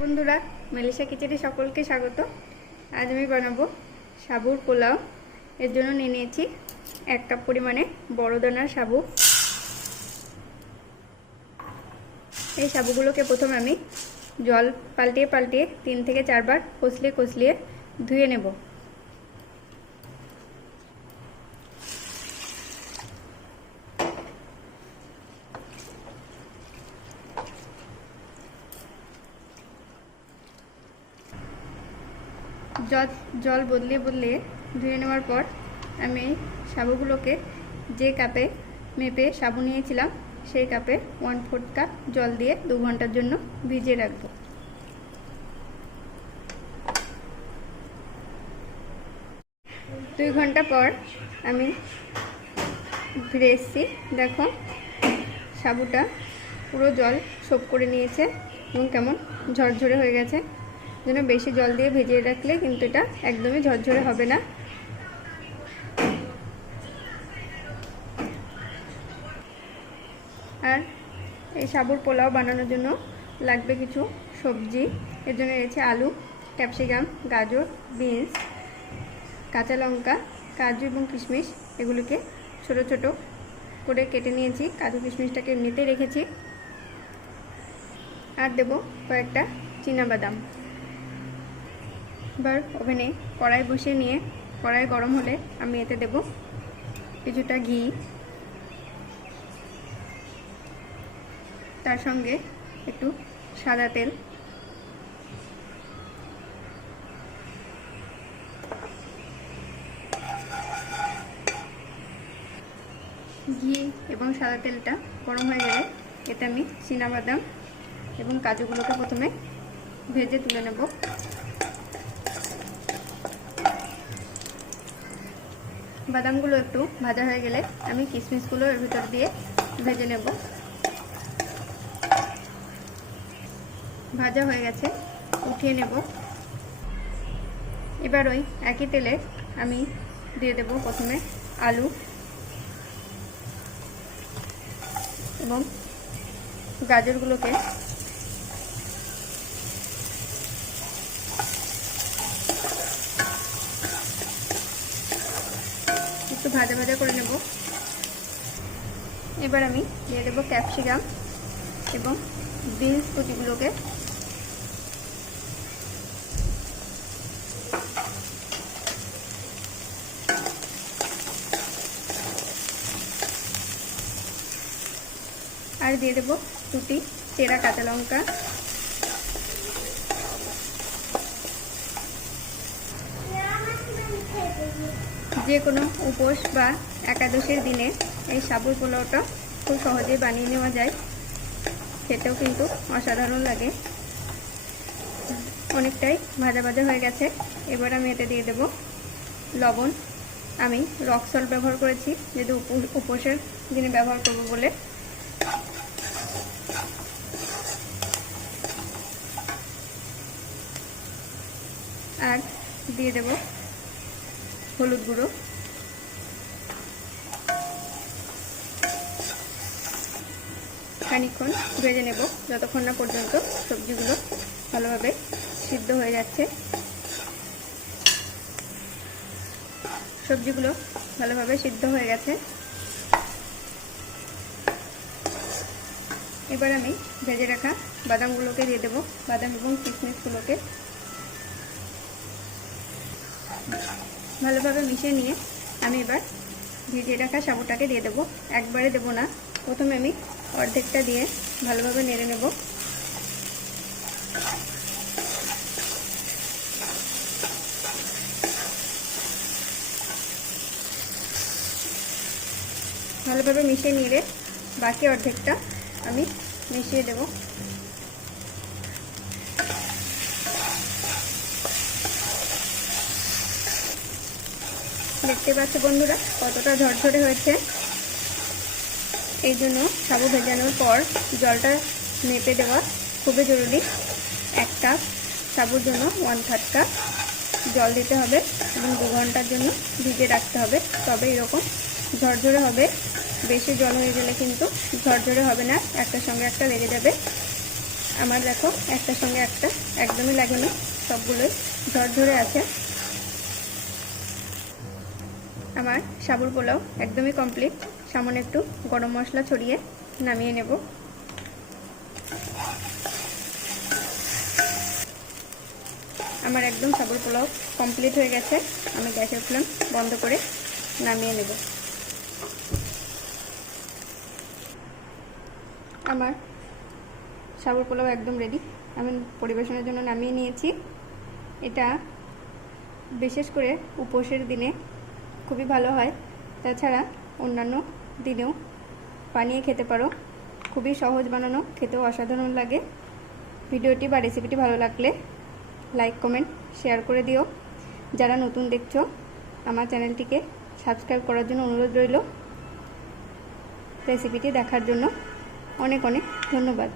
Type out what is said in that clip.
বন্ধুরা মেলিসা কিচেনে সকলকে স্বাগত। আজ আমি বানাবো সাবুর পোলাও। এর জন্য নিয়ে নিয়েছি এক কাপ পরিমাণে বড় দানার সাবু। এই সাবুগুলোকে প্রথম আমি জল পাল্টিয়ে পাল্টিয়ে তিন থেকে চারবার কষলিয়ে কষলিয়ে ধুয়ে নেব। জল জল বদলিয়ে বদলিয়ে ধুয়ে নেওয়ার পর আমি সাবুগুলোকে যে কাপে মেপে সাবু নিয়েছিলাম, সেই কাপে ওয়ান ফোর্থ কাপ জল দিয়ে দু ঘণ্টার জন্য ভিজিয়ে রাখব। দুই ঘণ্টা পর আমি ফিরে এসেছি। দেখো, সাবুটা পুরো জল সোপ করে নিয়েছে এবং কেমন ঝরঝরে হয়ে গেছে। যেন বেশি জল দিয়ে ভেজিয়ে রাখলে কিন্তু এটা একদমই ঝরঝরে হবে না। আর এই সাবুর পোলাও বানানোর জন্য লাগবে কিছু সবজি। এর জন্য রয়েছে আলু, ক্যাপসিকাম, গাজর, বিনস, কাঁচা লঙ্কা, কাজু এবং কিশমিশ। এগুলোকে ছোট ছোট করে কেটে নিয়েছি। কাজু কিশমিশটাকে এমনিতেই রেখেছি। আর দেব কয়েকটা বাদাম এবার ওভেনে কড়াই বসিয়ে নিয়ে, কড়াই গরম হলে আমি এতে দেব কিছুটা ঘি। তার সঙ্গে একটু সাদা তেল। ঘি এবং সাদা তেলটা গরম হয়ে গেলে এতে আমি বাদাম এবং কাজুগুলোকে প্রথমে ভেজে তুলে নেব। বাদামগুলো একটু ভাজা হয়ে গেলে আমি কিশমিশগুলো এর ভিতর দিয়ে ভেজে নেব। ভাজা হয়ে গেছে, উঠিয়ে নেব। এবার ওই একই তেলে আমি দিয়ে দেব প্রথমে আলু এবং গাজরগুলোকে একটু ভাজা ভাজা করে নেব। এবার আমি দিয়ে দেবো ক্যাপসিকাম এবং বিনস কুচিগুলোকে। আর দিয়ে দেবো দুটি চেরা কাঁচা লঙ্কা। যে কোনো উপোস বা একাদশীর দিনে এই সাবুর পোলাওটা খুব সহজেই বানিয়ে নেওয়া যায়। খেতেও কিন্তু অসাধারণ লাগে। অনেকটাই ভাজা ভাজা হয়ে গেছে। এবার আমি এতে দিয়ে দেব লবণ। আমি রক সল্ট ব্যবহার করেছি, যেহেতু উপোসের দিনে ব্যবহার করব বলে। আর দিয়ে দেব হলুদ গুঁড়ো। খানিক্ষণ ভেজে নেব, যতক্ষণ না পর্যন্ত সবজিগুলো ভালোভাবে সিদ্ধ হয়ে যাচ্ছে। সবজিগুলো ভালোভাবে সিদ্ধ হয়ে গেছে। এবার আমি ভেজে রাখা বাদামগুলোকে দিয়ে দেবো। বাদাম এবং কিশমিশগুলোকে ভালোভাবে মিশিয়ে নিয়ে আমি এবার ভিজিয়ে রাখা সাবুটাকে দিয়ে দেবো। একবারে দেবো না। প্রথমে আমি অর্ধেকটা দিয়ে ভালোভাবে নেড়ে নেব। ভালোভাবে মিশিয়ে নিয়ে বাকি অর্ধেকটা আমি মিশিয়ে দেবো। দেখতে পাচ্ছ বন্ধুরা, কতটা ঝরঝরে হয়েছে। এই জন্য সাবু ভেজানোর পর জলটা মেপে দেওয়া খুবই জরুরি। এক কাপ সাবুর জন্য ওয়ান থার্ড কাপ জল দিতে হবে এবং দু ঘণ্টার জন্য ভিজে রাখতে হবে। তবে এরকম ঝরঝরে হবে, বেশি জল হয়ে গেলে কিন্তু ঝরঝরে হবে না, একটার সঙ্গে একটা লেগে যাবে। আমার দেখো, একটার সঙ্গে একটা, একদমই লাগেনি। সবগুলোই ঝরঝরে আছে। আমার সাবুর পোলাও একদমই কমপ্লিট সামনে একটু গরম মশলা ছড়িয়ে নামিয়ে নেব। আমার একদম সাবুর পোলাও কমপ্লিট হয়ে গেছে। আমি গ্যাসের ফ্লেম বন্ধ করে নামিয়ে নেব। আমার সাবুর পোলাও একদম রেডি আমি পরিবেশনের জন্য নামিয়ে নিয়েছি। এটা বিশেষ করে উপোসের দিনে খুবই ভালো হয়। তাছাড়া অন্যান্য দিনেও বানিয়ে খেতে পারো। খুবই সহজ বানানো, খেতেও অসাধারণ লাগে। ভিডিওটি বা রেসিপিটি ভালো লাগলে লাইক, কমেন্ট, শেয়ার করে দিও। যারা নতুন দেখছ, আমার চ্যানেলটিকে সাবস্ক্রাইব করার জন্য অনুরোধ রইল। রেসিপিটি দেখার জন্য অনেক অনেক ধন্যবাদ।